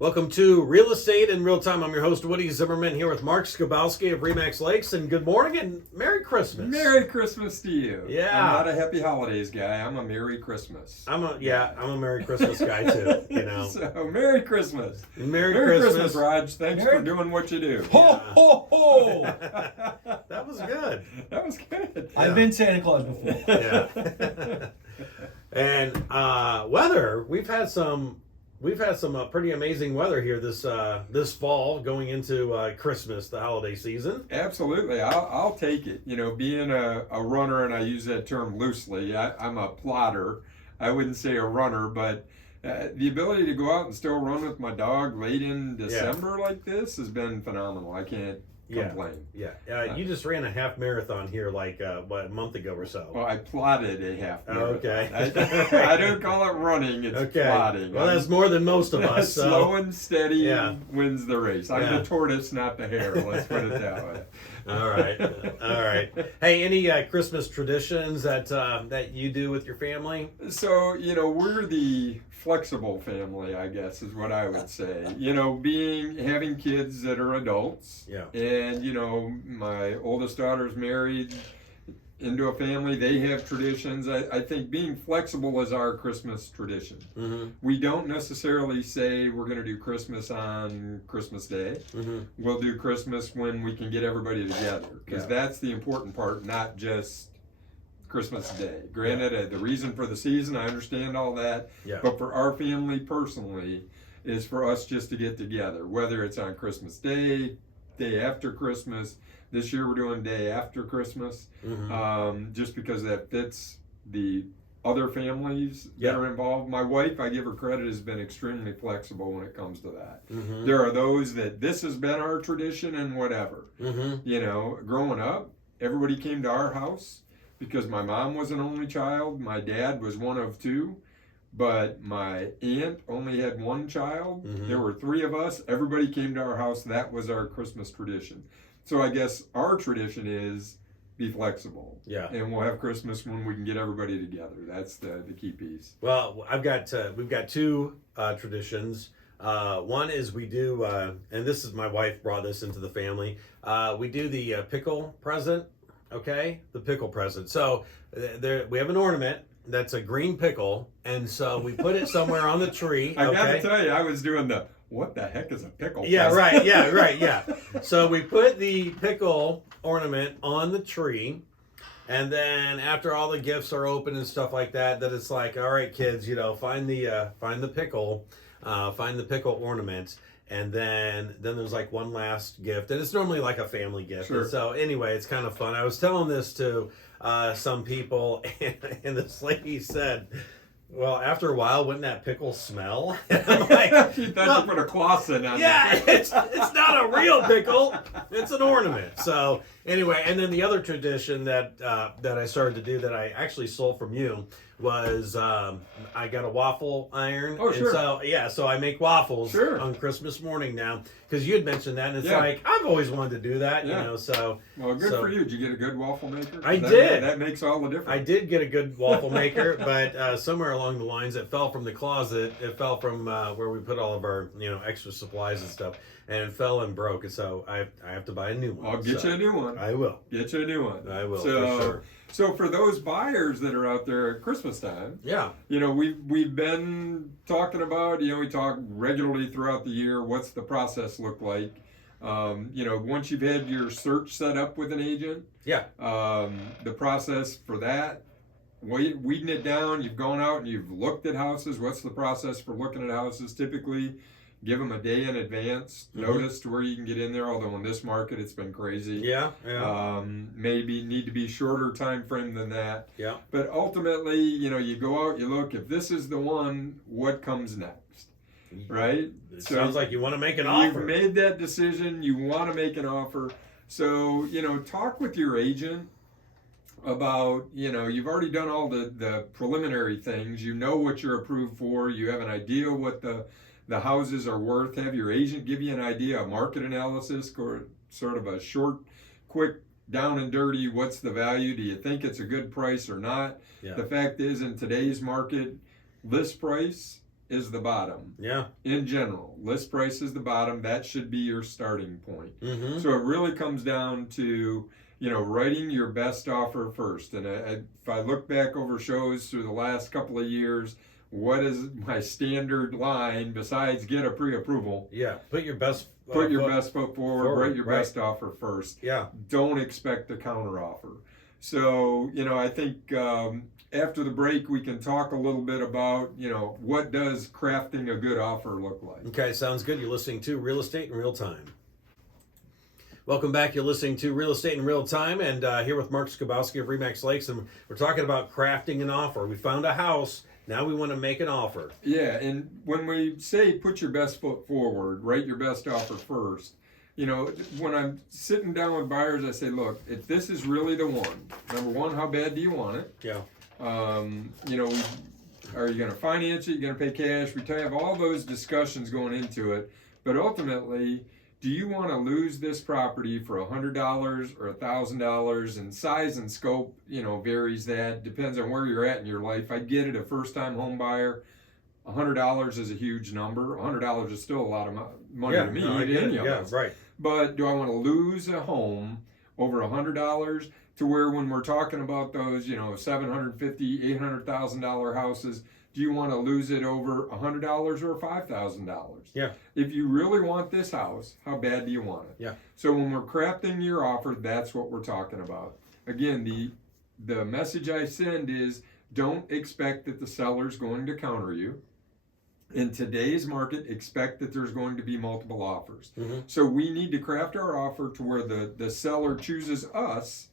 Welcome to Real Estate in Real Time. I'm your host, Woody Zimmerman, here with Mark Skabowski of Remax Lakes. And good morning and Merry Christmas. Merry Christmas to you. Yeah. I'm not a Happy Holidays guy. I'm a Merry Christmas. I'm a Merry Christmas guy too, you know. So, Merry Christmas. Merry Christmas, Raj. Thanks for doing what you do. Ho, ho, ho! That was good. That was good. I've been Santa Claus before. Yeah. And weather, we've had some pretty amazing weather here this fall going into Christmas, the holiday season. Absolutely. I'll take it. You know, being a runner, and I use that term loosely, I'm a plotter. I wouldn't say a runner, but the ability to go out and still run with my dog late in December like this has been phenomenal. I can't complain. Yeah. You just ran a half marathon here like a month ago or so. Well, I plotted a half marathon. Okay. I don't call it running, it's plotting. Well, that's more than most of us. So. Slow and steady wins the race. I'm the tortoise, not the hare. Let's put it that way. All right. Hey, any Christmas traditions that you do with your family? So, we're the flexible family, I guess, is what I would say. Having kids that are adults. Yeah. And, my oldest daughter's married into a family. They have traditions. I think being flexible is our Christmas tradition. Mm-hmm. We don't necessarily say we're going to do Christmas on Christmas Day. Mm-hmm. We'll do Christmas when we can get everybody together, because that's the important part, not just Christmas Day. Granted, the reason for the season, I understand all that, but for our family personally, is for us just to get together, whether it's on Christmas Day, day after Christmas. This year we're doing day after Christmas, just because that fits the other families that are involved. My wife, I give her credit, has been extremely flexible when it comes to that. Mm-hmm. There are those that this has been our tradition and whatever. Mm-hmm. Growing up, everybody came to our house because my mom was an only child. My dad was one of two. But my aunt only had one child. Mm-hmm. There were three of us. Everybody came to our house. That was our Christmas tradition. So I guess our tradition is be flexible. Yeah. And we'll have Christmas when we can get everybody together. That's the key piece. Well, we've got two traditions. One is we do, and this is my wife brought this into the family. We do the pickle present. Okay, the pickle present. So we have an ornament that's a green pickle, and so we put it somewhere on the tree. I got to tell you, I was doing what the heck is a pickle? Yeah, right. Yeah. So we put the pickle ornament on the tree, and then after all the gifts are open and stuff like that, then it's like, all right, kids, find the pickle ornament. And then there's like one last gift, and it's normally like a family gift. Sure. And so anyway, it's kind of fun. I was telling this to some people, and this lady said, "Well, after a while, wouldn't that pickle smell?" And I'm like, she thought you put a Clausen on it. Yeah, it's not a real pickle; it's an ornament. So anyway, and then the other tradition that I started to do that I actually stole from you was I got a waffle iron. Oh, sure. And so I make waffles on Christmas morning now, because you had mentioned that, and it's like, I've always wanted to do that, so. Well, good for you. Did you get a good waffle maker? I did. That makes all the difference. I did get a good waffle maker, but somewhere along the lines, it fell from the closet. It fell from where we put all of our, extra supplies and stuff, and it fell and broke, and so I have to buy a new one. I'll get you a new one. I will. Get you a new one. I will, for sure. So for those buyers that are out there at Christmas time, we've been talking about, we talk regularly throughout the year, what's the process look like? Once you've had your search set up with an agent, the process for that, weeding it down, you've gone out and you've looked at houses. What's the process for looking at houses? Typically, give them a day in advance notice to where you can get in there, although in this market it's been crazy. Maybe need to be shorter time frame than that. But ultimately, you go out, you look, if this is the one, what comes next? Right? It sounds like you want to make an offer. You've made that decision, you want to make an offer. So, talk with your agent about, you've already done all the preliminary things. You know what you're approved for. You have an idea what the houses are worth. Have your agent give you an idea, a market analysis, or sort of a short, quick, down and dirty, what's the value? Do you think it's a good price or not? The fact is, in today's market, list price is the bottom. Yeah. In general, list price is the bottom. That should be your starting point. Mm-hmm. So it really comes down to, writing your best offer first. And if I look back over shows through the last couple of years, what is my standard line besides get a pre-approval? Yeah, put your best best foot forward, write your best offer first. Yeah. Don't expect a counter offer. So, I think after the break we can talk a little bit about, what does crafting a good offer look like. Okay, sounds good. You're listening to Real Estate in Real Time. Welcome back. You're listening to Real Estate in Real Time, and here with Mark Skabowski of Remax Lakes, and we're talking about crafting an offer. We found a house. Now we want to make an offer. Yeah, and when we say put your best foot forward, write your best offer first, when I'm sitting down with buyers, I say, look, if this is really the one, number one, how bad do you want it? Yeah. Are you going to finance it? You're going to pay cash? We have all those discussions going into it, but ultimately, do you want to lose this property for $100 or $1,000? And size and scope, varies. That depends on where you're at in your life. I get it, a first-time home buyer, $100 is a huge number. $100 is still a lot of money to me. Yeah, right. But do I want to lose a home over $100 to where when we're talking about those, $750,000, $800,000 houses, do you want to lose it over $100 or $5,000? Yeah. If you really want this house, how bad do you want it? Yeah. So when we're crafting your offer, that's what we're talking about. Again, the message I send is don't expect that the seller's going to counter you. In today's market, expect that there's going to be multiple offers. Mm-hmm. So we need to craft our offer to where the seller chooses us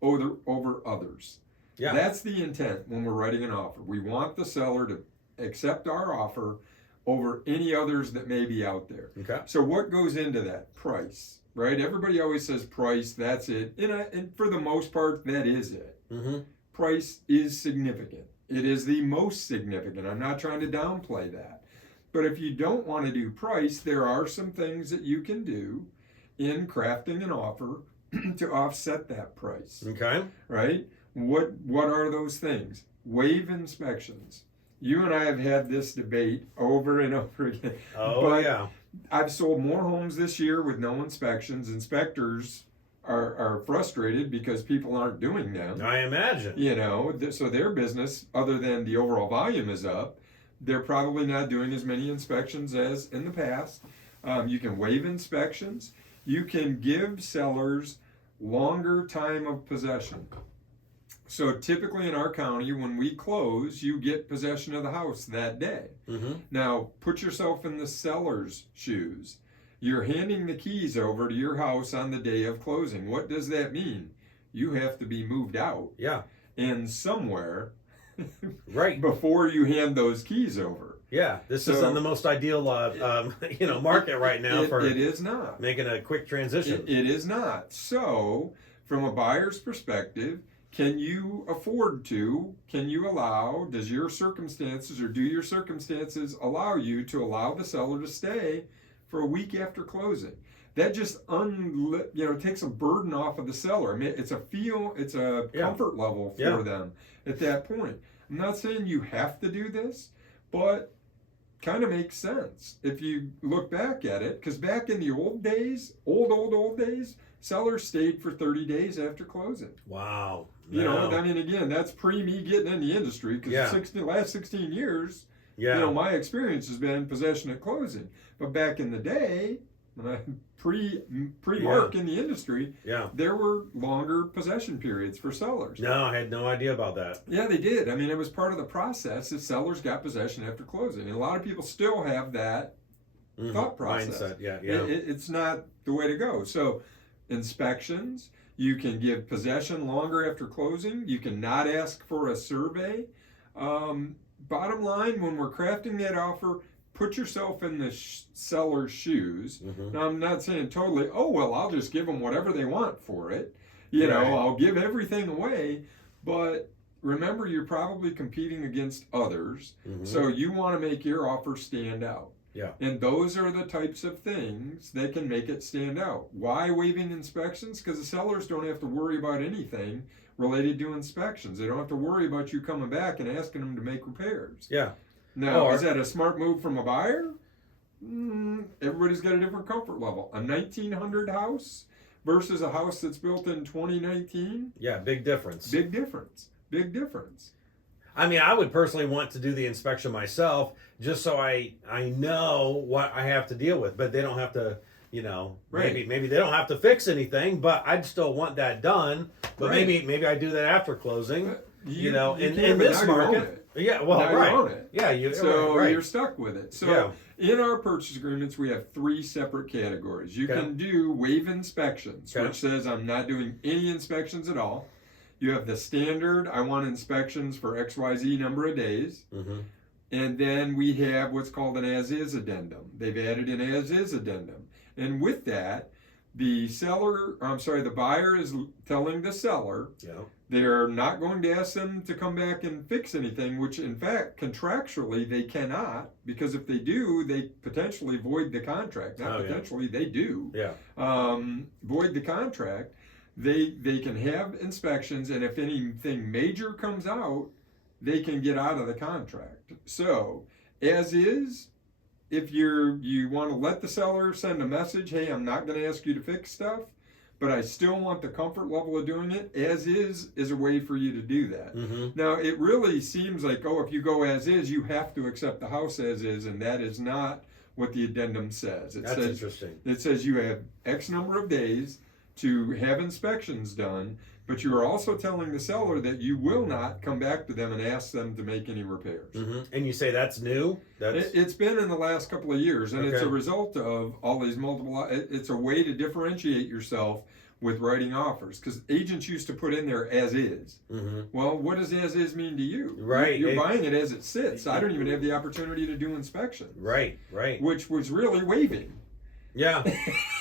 over others. Yeah. That's the intent when we're writing an offer. We want the seller to accept our offer over any others that may be out there. Okay. So what goes into that? Price, right? Everybody always says price, that's it. And for the most part, that is it. Mm-hmm. Price is significant. It is the most significant. I'm not trying to downplay that. But if you don't want to do price, there are some things that you can do in crafting an offer to offset that price. Okay. Right? What are those things? Waive inspections. You and I have had this debate over and over again. Oh, but yeah. I've sold more homes this year with no inspections. Inspectors are frustrated because people aren't doing them. I imagine. So their business, other than the overall volume is up, they're probably not doing as many inspections as in the past. You can waive inspections. You can give sellers longer time of possession. So typically in our county, when we close, you get possession of the house that day. Mm-hmm. Now, put yourself in the seller's shoes. You're handing the keys over to your house on the day of closing. What does that mean? You have to be moved out. Yeah. And somewhere right before you hand those keys over. Yeah, this isn't the most ideal, market right now for it is not making a quick transition. It is not. So, from a buyer's perspective, can you afford to? Can you allow? Does your circumstances or do your circumstances allow you to allow the seller to stay for a week after closing? That just takes a burden off of the seller. I mean, it's a comfort level for them at that point. I'm not saying you have to do this, but kind of makes sense if you look back at it. Because back in the old days, old days, sellers stayed for 30 days after closing. Wow. I mean, again, that's pre me getting in the industry. Because last 16 years, my experience has been possession at closing. But back in the day, when I pre-Mark in the industry, there were longer possession periods for sellers. No, I had no idea about that. Yeah, they did. I mean, it was part of the process if sellers got possession after closing. And a lot of people still have that thought process. Mindset, It's not the way to go. So, inspections, you can give possession longer after closing. You can not ask for a survey. Bottom line, when we're crafting that offer, put yourself in the seller's shoes. Mm-hmm. Now, I'm not saying totally, I'll just give them whatever they want for it. I'll give everything away. But remember, you're probably competing against others. Mm-hmm. So you want to make your offer stand out. Yeah. And those are the types of things that can make it stand out. Why waiving inspections? Because the sellers don't have to worry about anything related to inspections. They don't have to worry about you coming back and asking them to make repairs. Yeah. Now, is that a smart move from a buyer? Everybody's got a different comfort level. A 1900 house versus a house that's built in 2019? Yeah, big difference. Big difference. Big difference. I mean, I would personally want to do the inspection myself just so I know what I have to deal with, but they don't have to, you know, Right. maybe they don't have to fix anything, but I'd still want that done. But Right. maybe I do that after closing. You know, you in can, but this now you own market. it. Yeah, well, Now right. you own it. Yeah, So right. you're stuck with it. So Yeah. in our purchase agreements, we have 3 separate categories. You Okay. can do waive inspections, Okay. which says I'm not doing any inspections at all. You have the standard, I want inspections for XYZ number of days. Mm-hmm. And then we have what's called an as-is addendum. They've added an as-is addendum. And with that, the buyer is telling the seller Yeah. they're not going to ask them to come back and fix anything, which in fact, contractually, they cannot, because if they do, they potentially void the contract. Not potentially, they do. Yeah. Void the contract. They can have inspections, and if anything major comes out, they can get out of the contract. So, as is, if you want to let the seller send a message, hey, I'm not going to ask you to fix stuff, but I still want the comfort level of doing it, as is a way for you to do that. Mm-hmm. Now, it really seems like, if you go as is, you have to accept the house as is, and that is not what the addendum says. That's interesting. It says you have X number of days to have inspections done, but you are also telling the seller that you will not come back to them and ask them to make any repairs. Mm-hmm. And you say that's new? It's been in the last couple of years, and it's a Okay. result of all these it's a way to differentiate yourself with writing offers, because agents used to put in there as is. Mm-hmm. Well, what does as is mean to you? Right. You're buying it as it sits. I don't even have the opportunity to do inspections. Right. Which was really waiving. Yeah.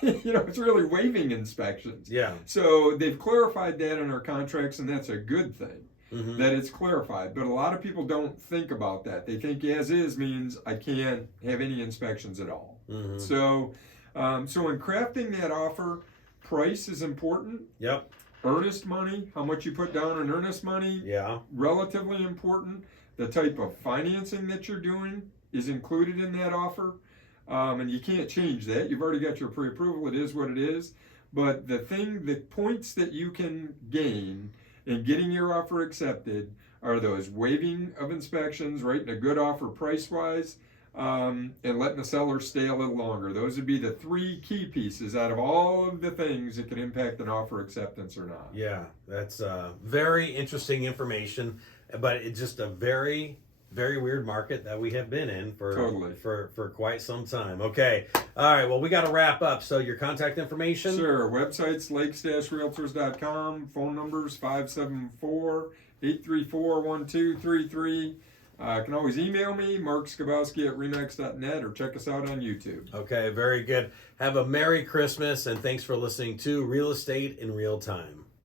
It's really waiving inspections. Yeah. So they've clarified that in our contracts, and that's a good thing. Mm-hmm. That it's clarified. But a lot of people don't think about that. They think as is means I can't have any inspections at all. Mm-hmm. So in crafting that offer, price is important. Yep. Earnest money, how much you put down in earnest money, Yeah. relatively important. The type of financing that you're doing is included in that offer. And you can't change that. You've already got your pre-approval. It is what it is. But the points that you can gain in getting your offer accepted are those waiving of inspections, writing a good offer price-wise, and letting the seller stay a little longer. Those would be the 3 key pieces out of all of the things that could impact an offer acceptance or not. Yeah, that's very interesting information, but it's just a very, very weird market that we have been in for quite some time. Okay, all right, well, we got to wrap up. So your contact information? Sure, websites lakes-realtors.com, phone numbers 574-834-1233. You can always email me, markskabowski@remax.net, or check us out on YouTube. Okay, very good. Have a Merry Christmas, and thanks for listening to Real Estate in Real Time.